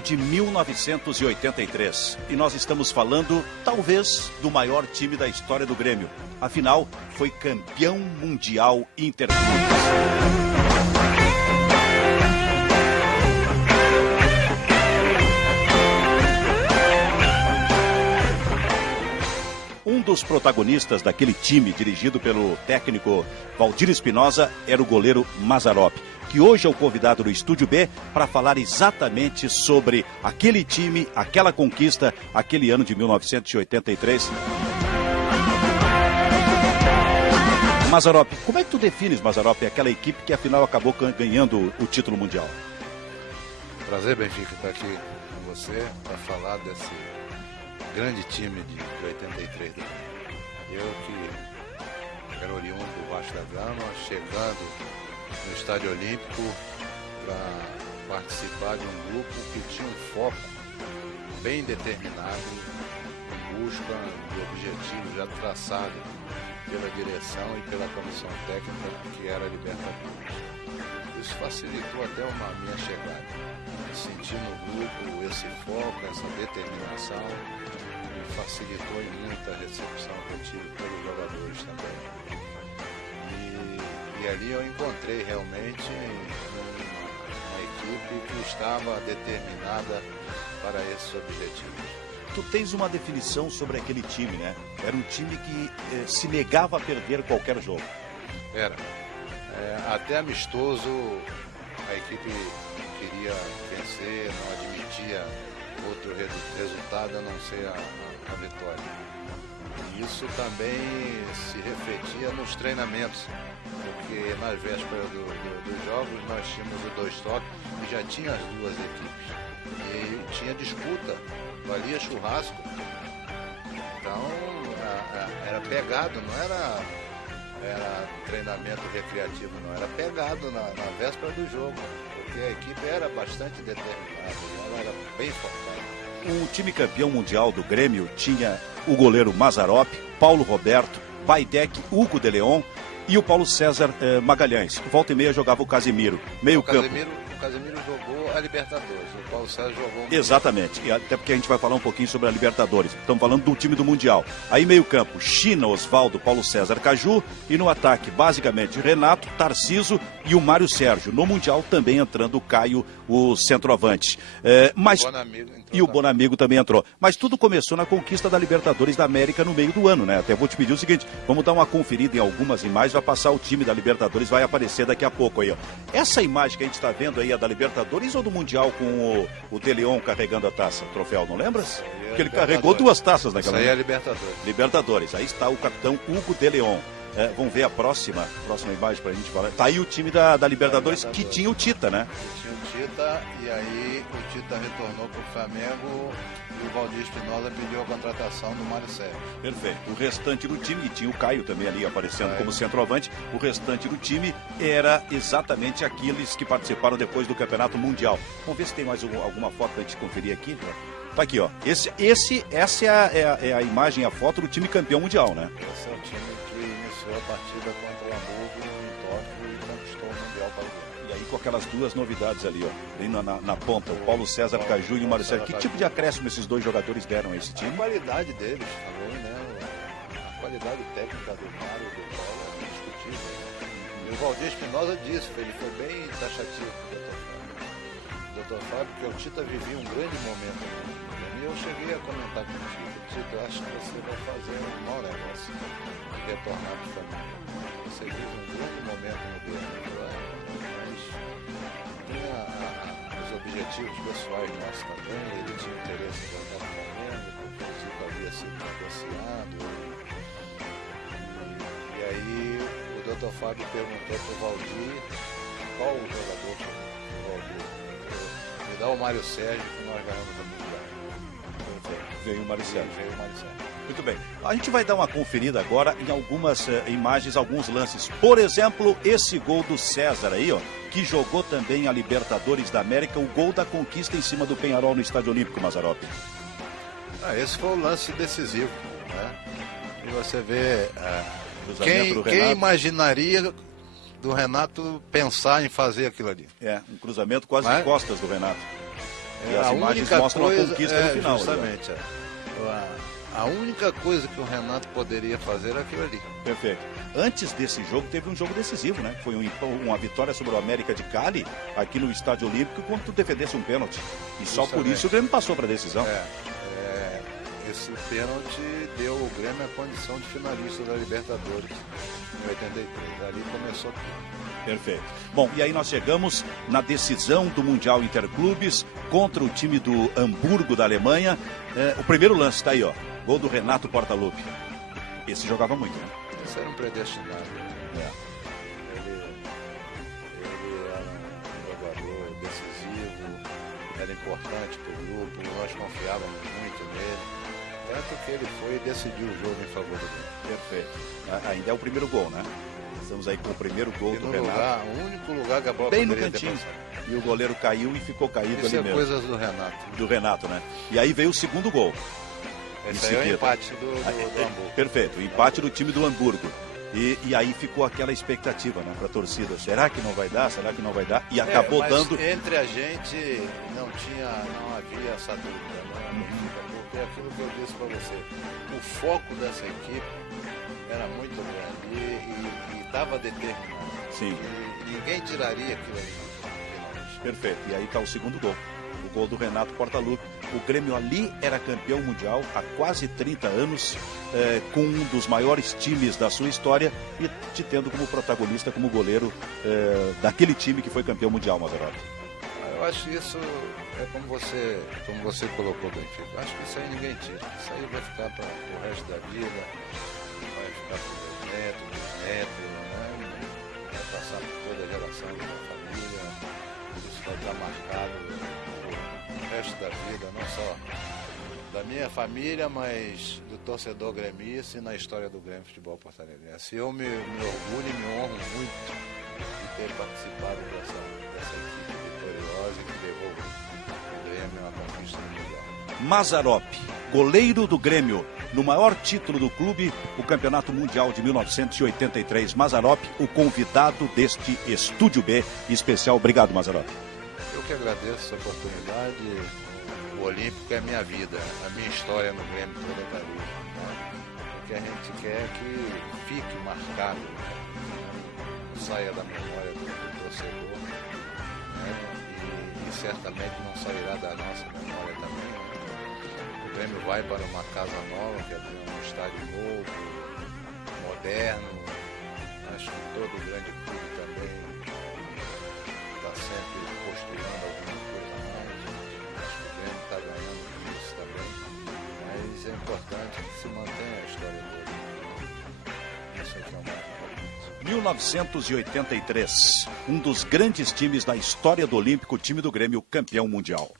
de 1983 e nós estamos falando, talvez, do maior time da história do Grêmio. Afinal, foi campeão mundial interclubes. Um dos protagonistas daquele time, dirigido pelo técnico Valdir Espinosa, era o goleiro Mazzaropi, que hoje é o convidado do Estúdio B para falar exatamente sobre aquele time, aquela conquista, aquele ano de 1983. Mazzaropi, como é que tu defines, Mazzaropi, aquela equipe que afinal acabou ganhando o título mundial? Prazer, Benfica, estar aqui com você para falar desse grande time de 83. Eu que era oriundo do Vasco da Gama, chegando no Estádio Olímpico para participar de um grupo que tinha um foco bem determinado em busca do objetivo já traçado pela direção e pela comissão técnica, que era a Libertadores. Isso facilitou até a minha chegada. Senti no grupo esse foco, essa determinação, e facilitou em muita recepção que eu tive pelos jogadores também. E ali eu encontrei realmente uma equipe que estava determinada para esses objetivos. Tu tens uma definição sobre aquele time, né? Era um time que se negava a perder qualquer jogo. Era. Até amistoso, a equipe queria vencer, não admitia outro resultado a não ser a vitória. E isso também se refletia nos treinamentos, porque nas vésperas dos jogos nós tínhamos o dois toques e já tinha as duas equipes. E tinha disputa, valia churrasco. Então era pegado, não era treinamento recreativo, não, era pegado na véspera do jogo, porque a equipe era bastante determinada, ela era bem focada. O time campeão mundial do Grêmio tinha o goleiro Mazzaropi, Paulo Roberto, Baidec, Hugo de Leon e o Paulo César Magalhães. Volta e meia jogava o Casimiro, meio campo. O Casimiro jogou a Libertadores, o Paulo César jogou... Exatamente, e até porque a gente vai falar um pouquinho sobre a Libertadores. Estamos falando do time do Mundial. Aí meio campo, China, Osvaldo, Paulo César, Caju, e no ataque, basicamente, Renato, Tarciso e o Mário Sérgio. No Mundial também entrando o Caio, o centroavante. E o Bonamigo também entrou. Mas tudo começou na conquista da Libertadores da América no meio do ano, né? Até vou te pedir o seguinte, vamos dar uma conferida em algumas imagens, vai passar o time da Libertadores, vai aparecer daqui a pouco aí, ó. Essa imagem que a gente está vendo aí é da Libertadores ou do Mundial com o De Leon carregando a taça, o troféu, não lembras? Porque ele carregou duas taças naquela. Isso aí é Libertadores. Libertadores, aí está o capitão Hugo De Leon. Vamos ver a próxima imagem pra gente falar. Tá aí o time da Libertadores, que tinha o Tita, né? Tinha o Tita, e aí o Tita retornou pro Flamengo e o Valdir Espinosa pediu a contratação do Mário Sérgio. Perfeito. O restante do time, e tinha o Caio também ali aparecendo como centroavante, o restante do time era exatamente aqueles que participaram depois do Campeonato Mundial. Vamos ver se tem mais alguma foto pra gente conferir aqui. Tá aqui, ó. Essa é a imagem, a foto do time campeão mundial, né? Esse é o time que iniciou a partida contra o Hamburgo em Tóquio e conquistou o Mundial para o Grêmio. E aí com aquelas duas novidades ali, ó, ali na ponta, o Paulo César Caju e o Mário Sérgio. Que tipo de acréscimo esses dois jogadores deram a esse time? A qualidade deles também, né? A qualidade técnica do Mário e do Paulo é indiscutível. E o Valdir Espinosa disse, ele foi bem taxativo com o Dr. Fábio, que o Tita vivia um grande momento aqui. E eu cheguei a comentar com o Tito, eu acho que você vai fazer um mau negócio de retornar para o Flamengo. Você vive um grande momento no Grêmio, mas tinha os objetivos pessoais nossos também, ele tinha interesse em voltar no Flamengo, porque o Tito havia sido negociado. E aí o Dr. Fábio perguntou para o Valdir qual o jogador que o Valdir me dá o Mário Sérgio que nós ganhamos o Mundial. Veio o Mário Sérgio. Muito bem. A gente vai dar uma conferida agora em algumas imagens, alguns lances. Por exemplo, esse gol do César aí, ó, que jogou também a Libertadores da América, o gol da conquista em cima do Peñarol no Estádio Olímpico, Mazzaropi. Esse foi o lance decisivo, né? E você vê quem imaginaria do Renato pensar em fazer aquilo ali. Um cruzamento quase de costas do Renato. E as imagens mostram a conquista no final. Justamente. A única coisa que o Renato poderia fazer era aquilo ali. Perfeito. Antes desse jogo, teve um jogo decisivo, né? Foi uma vitória sobre o América de Cali, aqui no Estádio Olímpico, quando tu defendesse um pênalti. E só por isso o Grêmio passou para a decisão. Esse pênalti deu ao Grêmio a condição de finalista da Libertadores em 83. Ali começou tudo. Perfeito. Bom, e aí nós chegamos na decisão do Mundial Interclubes contra o time do Hamburgo da Alemanha. O primeiro lance está aí, ó. Gol do Renato Portaluppi. Esse jogava muito, né? Esse era um predestinado. Ele era um jogador decisivo, era importante para o grupo, nós confiávamos muito nele. Tanto que ele foi e decidiu o jogo em favor do Grêmio. Perfeito. Ainda é o primeiro gol, né? Estamos aí com o primeiro gol do Renato. O único lugar que a bola bem no cantinho. E o goleiro caiu e ficou caído ali mesmo. Coisas do Renato. Do Renato, né? E aí veio o segundo gol. Esse aí é o empate do Hamburgo. Perfeito, o empate do time do Hamburgo. E aí ficou aquela expectativa, né, para a torcida. Será que não vai dar? Será que não vai dar? E acabou dando. Entre a gente não havia essa dúvida, né? Porque é aquilo que eu disse para você, o foco dessa equipe era muito grande e dava determinado. Sim. E ninguém tiraria aquilo ali. Perfeito. E aí está o segundo gol. O gol do Renato Portaluppi. O Grêmio ali era campeão mundial há quase 30 anos, com um dos maiores times da sua história e te tendo como protagonista, como goleiro daquele time que foi campeão mundial, Mazzaropi. Eu acho que isso é como você colocou, Benfica. Acho que isso aí ninguém tira. Isso aí vai ficar para o resto da vida, vai ficar para os netos, bisnetos, né? Vai passar por toda a geração da família. Isso vai estar marcado o resto da vida, não só da minha família, mas do torcedor gremista e na história do Grêmio Futebol Porto Alegre. Assim, eu me orgulho e me honro muito de ter participado dessa equipe vitoriosa que levou o Grêmio à conquista mundial. Mazzaropi, goleiro do Grêmio, no maior título do clube, o Campeonato Mundial de 1983. Mazzaropi, o convidado deste Estúdio B especial. Obrigado, Mazzaropi. Eu que agradeço essa oportunidade. O Olímpico é a minha vida, a minha história no Grêmio Proletariado. O que a gente quer é que fique marcado, saia da memória do torcedor, né? E certamente não sairá da nossa memória também. Né? O Grêmio vai para uma casa nova, que é um estádio novo, moderno. Acho que todo grande clube também está sempre postulando alguma coisa a mais. Acho que o Grêmio está ganhando com isso também. Mas é importante que se mantenha a história do Grêmio. Isso aqui é o mais importante. 1983, um dos grandes times da história do Olímpico, o time do Grêmio campeão mundial.